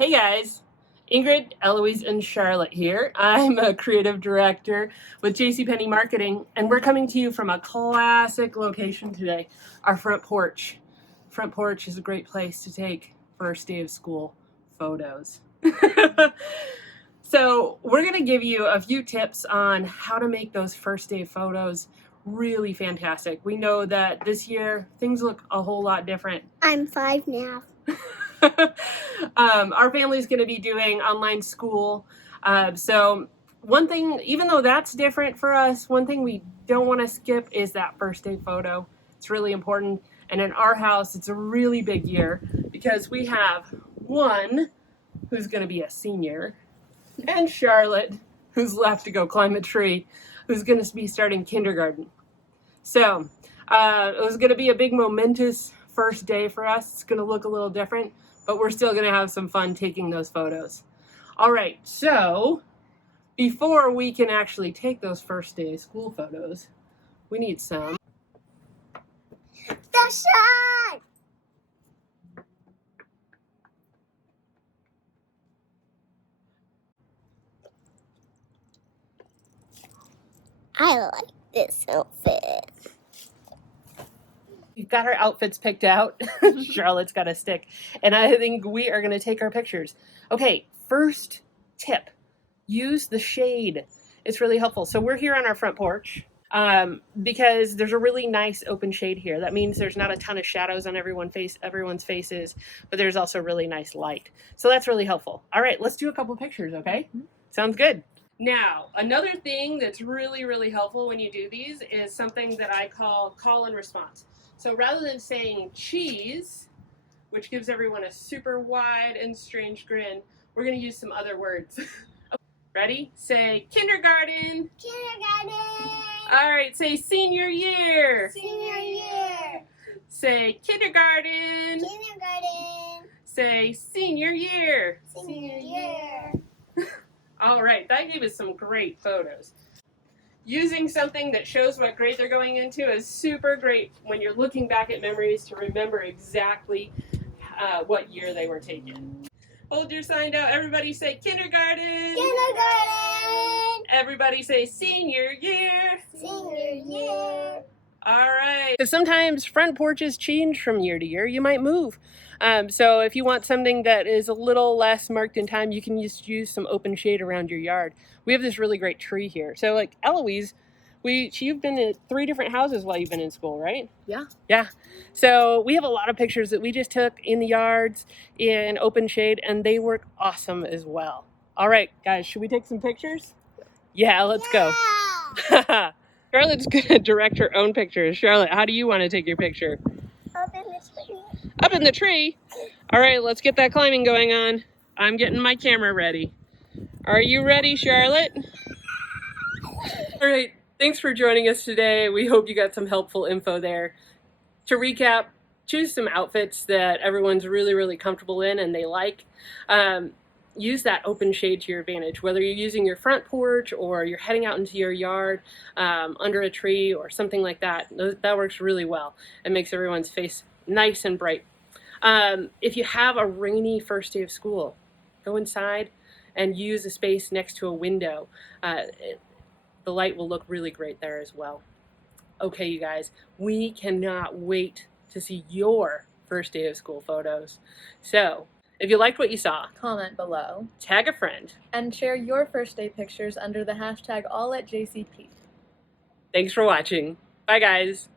Hey guys, Ingrid, Eloise, and Charlotte here. I'm a creative director with JCPenney Marketing, and we're coming to you from a classic location today, our front porch. Front porch is a great place to take first day of school photos. So we're going to give you a few tips on how to make those first day photos really fantastic. We know that this year things look a whole lot different. I'm 5 now. Our family's going to be doing online school. So one thing, even though that's different for us, one thing we don't want to skip is that first day photo. It's really important. And in our house, it's a really big year because we have one who's going to be a senior and Charlotte, who's left to go climb a tree, who's going to be starting kindergarten. So it was going to be a big momentous first day for us. It's going to look a little different, but we're still going to have some fun taking those photos. All right, so before we can actually take those first day school photos, we need some Fashion! I like this outfit. We've got our outfits picked out. Charlotte's got a stick. And I think we are going to take our pictures. Okay, first tip. Use the shade. It's really helpful. So we're here on our front porch because there's a really nice open shade here. That means there's not a ton of shadows on everyone's faces, but there's also really nice light. So that's really helpful. All right, let's do a couple pictures, okay? Sounds good. Now, another thing that's really, really helpful when you do these is something that I call and response. So rather than saying cheese, which gives everyone a super wide and strange grin, we're going to use some other words. Ready? Say kindergarten. Kindergarten! All right, say senior year. Senior year! Say kindergarten. Kindergarten! Say senior year. Senior year! All right, that gave us some great photos. Using something that shows what grade they're going into is super great when you're looking back at memories to remember exactly what year they were taken. Hold your sign out. Everybody say kindergarten. Kindergarten! Everybody say senior year. Senior year! All right. So sometimes front porches change from year to year. You might move. So if you want something that is a little less marked in time, you can just use some open shade around your yard. We have this really great tree here. So like Eloise, you've been in 3 different houses while you've been in school, right? Yeah. Yeah. So we have a lot of pictures that we just took in the yards in open shade, and they work awesome as well. All right, guys, should we take some pictures? Yeah, let's go. Charlotte's gonna direct her own pictures. Charlotte, how do you want to take your picture? Up in the tree. Up in the tree? All right, let's get that climbing going on. I'm getting my camera ready. Are you ready, Charlotte? All right, thanks for joining us today. We hope you got some helpful info there. To recap, choose some outfits that everyone's really, really comfortable in and they like. Use that open shade to your advantage, whether you're using your front porch or you're heading out into your yard under a tree or something like that. That works really well. It makes everyone's face nice and bright. If you have a rainy first day of school, go inside and use a space next to a window. The light will look really great there as well. Okay, you guys, we cannot wait to see your first day of school photos. So, if you liked what you saw, comment below, tag a friend, and share your first day pictures under the hashtag AllAtJCP. Thanks for watching. Bye, guys.